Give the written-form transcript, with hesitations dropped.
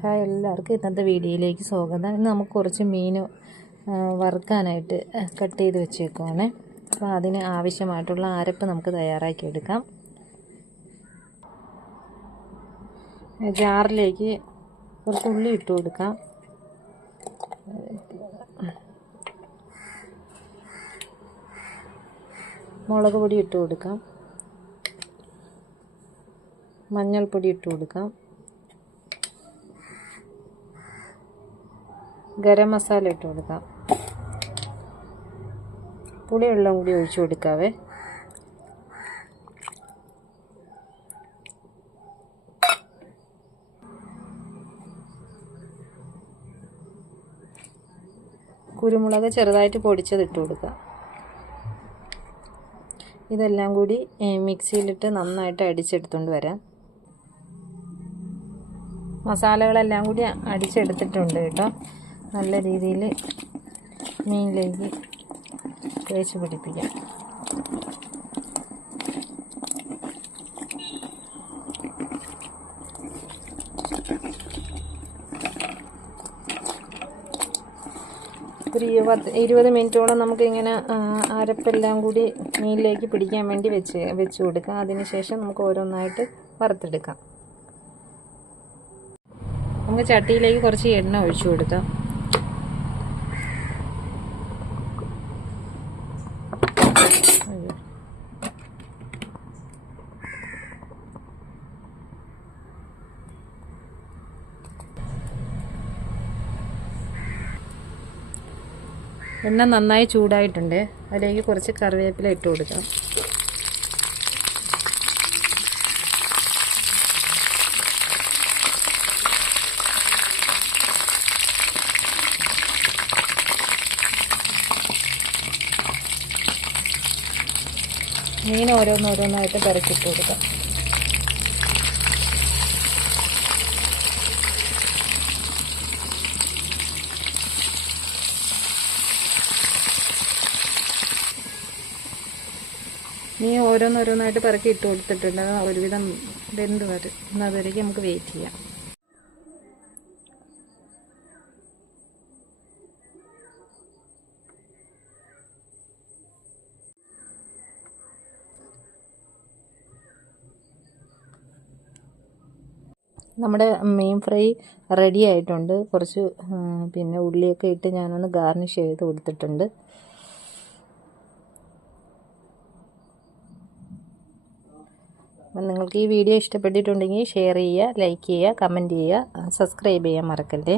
Hi, എല്ലാവർക്കും ഇന്നത്തെ വീഡിയോയിലേക്ക് സ്വാഗതം. ഇന്ന് നമുക്ക് കുറച്ച് മീൻ വറുക്കാനായിട്ട് കട്ട് ചെയ്ത് വെച്ചേക്കുവാണ്. അപ്പോൾ അതിന് ആവശ്യമായിട്ടുള്ള അരപ്പ് നമുക്ക് തയ്യാറാക്കിയെടുക്കാം. ജാറിലേക്ക് കുറച്ച് ഉള്ളി ഇട്ട് കൊടുക്കാം. മുളക് പൊടി ഇട്ട് കൊടുക്കാം. മഞ്ഞൾപ്പൊടി ഇട്ട് കൊടുക്കാം. ഗരം മസാല ഇട്ട് കൊടുക്കാം. പുളിവെള്ളം കൂടി ഒഴിച്ചു കൊടുക്കാവേ. കുരുമുളക് ചെറുതായിട്ട് പൊടിച്ചത് ഇട്ട് കൊടുക്കാം. ഇതെല്ലാം കൂടി മിക്സിയിലിട്ട് നന്നായിട്ട് അടിച്ചെടുത്തുകൊണ്ട് വരാം. മസാലകളെല്ലാം കൂടി അടിച്ചെടുത്തിട്ടുണ്ട് കേട്ടോ. നല്ല രീതിയിൽ മീനിലേക്ക് തേച്ച് പിടിപ്പിക്കാം. ഒരു 20 മിനിറ്റോളം നമുക്കിങ്ങനെ അരപ്പെല്ലാം കൂടി മീനിലേക്ക് പിടിക്കാൻ വേണ്ടി വെച്ച് കൊടുക്കാം. അതിനുശേഷം നമുക്ക് ഓരോന്നായിട്ട് വറുത്തെടുക്കാം. നമുക്ക് ചട്ടിയിലേക്ക് കുറച്ച് എണ്ണ ഒഴിച്ചു കൊടുക്കാം. എണ്ണ നന്നായി ചൂടായിട്ടുണ്ട്. അതിലേക്ക് കുറച്ച് കറിവേപ്പില ഇട്ട് കൊടുക്കാം. മീൻ ഓരോന്നോരോന്നായിട്ട് പെരക്കിട്ട് കൊടുക്കാം. മീൻ ഓരോന്നോരോന്നായിട്ട് പെരക്കി ഇട്ട് കൊടുത്തിട്ടുണ്ട്. ഒരുവിധം വെന്ത് വരും. അതുവരേക്കും നമുക്ക് വെയിറ്റ് ചെയ്യാം. നമ്മുടെ മീൻ ഫ്രൈ റെഡി ആയിട്ടുണ്ട്. കുറച്ച് ഉള്ളിയൊക്കെ ഇട്ട് ഞാനൊന്ന് ഗാർണിഷ് ചെയ്ത് കൊടുത്തിട്ടുണ്ട്. അപ്പം നിങ്ങൾക്ക് ഈ വീഡിയോ ഇഷ്ടപ്പെട്ടിട്ടുണ്ടെങ്കിൽ ഷെയർ ചെയ്യുക, ലൈക്ക് ചെയ്യുക, കമൻറ്റ് ചെയ്യുക, സബ്സ്ക്രൈബ് ചെയ്യാൻ മറക്കല്ലേ.